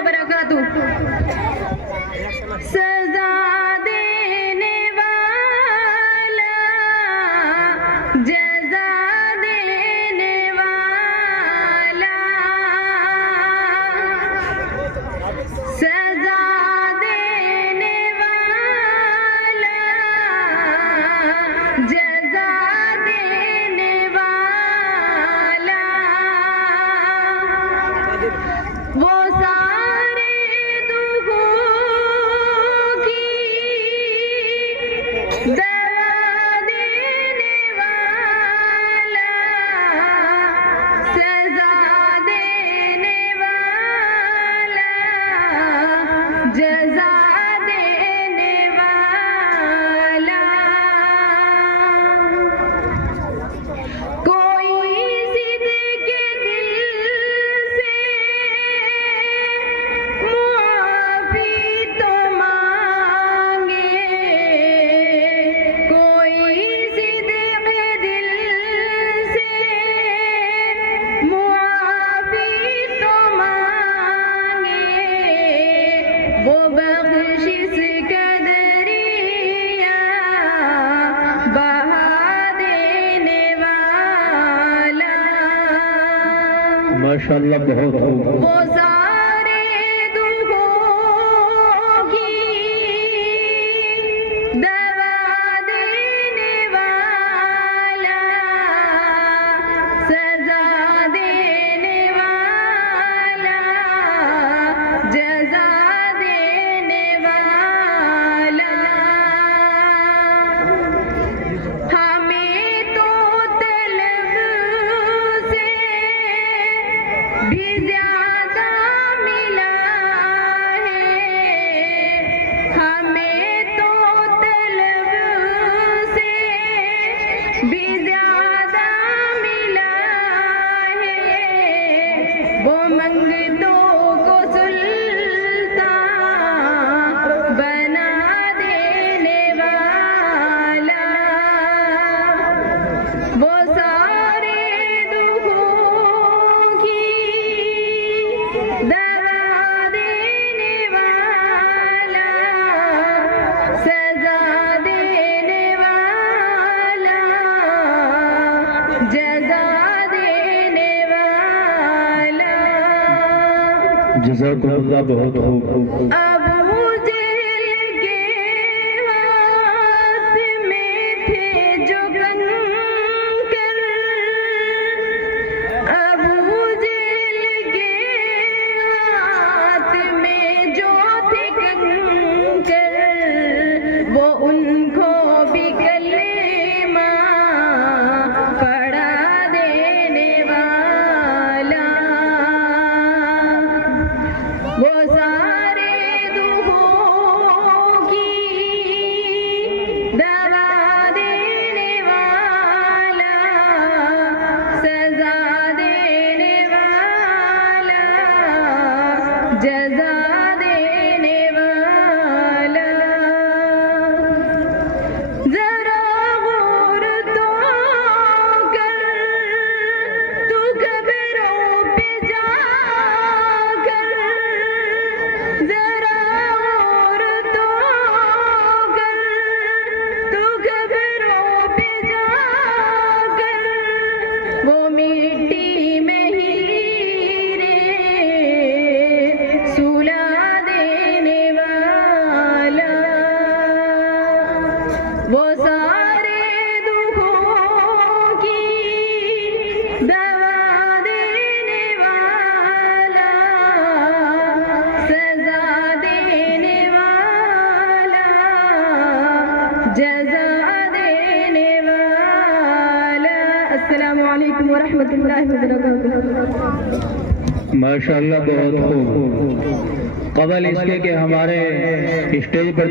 व बरकातुहू। सजा देने वाला, जज़ा देने वाला, सजा देने वाला, जज़ा देने वाला, वो सारे दुखों की दवा देने वाला, सजा देने वाला, जज़ा देने वाला। कोई जिद के दिल से मुआफ़ी तो मांगे, कोई जिद के दिल से मुआफ़ी तो मांगे, वो बख्शिश का दरिया बहा देने वाला। माशाअल्लाह, बहुत खूब। वो सारे दुखों की दवा देने वाला, सजा देने वाला, जज़ा देने वाला। हमें तो तलब से भी ज्यादा मिला है, हमें तो तलब से भी ज्यादा मिला है, वो मंगतों को सुल्तान बना देने वाला। वो सारे दुखों की दवा देने वाला, सजा देने वाला, जज़ा देने वाला। जज़ाकुमुल्लाह, बहुत खूब। अबू जहल के हाथ में थे जो कंकर, अबू जहल के हाथ में जो थे कंकर, वो उनको भी कलेमा पढ़ा देने वाला। वो सारे दुखों की दवा देने वाला, सजा देने वाला, जज़ा देने वाला। जरा गौर तो कर तू कब्रों पे जाकर, जरा गौर तो कर तू कब्रों पे जाकर, वो मिट्टी में हीरे सुला देने वाला। वो सारे दुखों की दवा देने वाला, सजा देने वाला, जज़ा देने वाला। अस्सलामु अलैकुम व रहमतुल्लाहि व बरकातुहू। माशाअल्लाह, बहुत खूब। कबल इसके कि हमारे स्टेज पर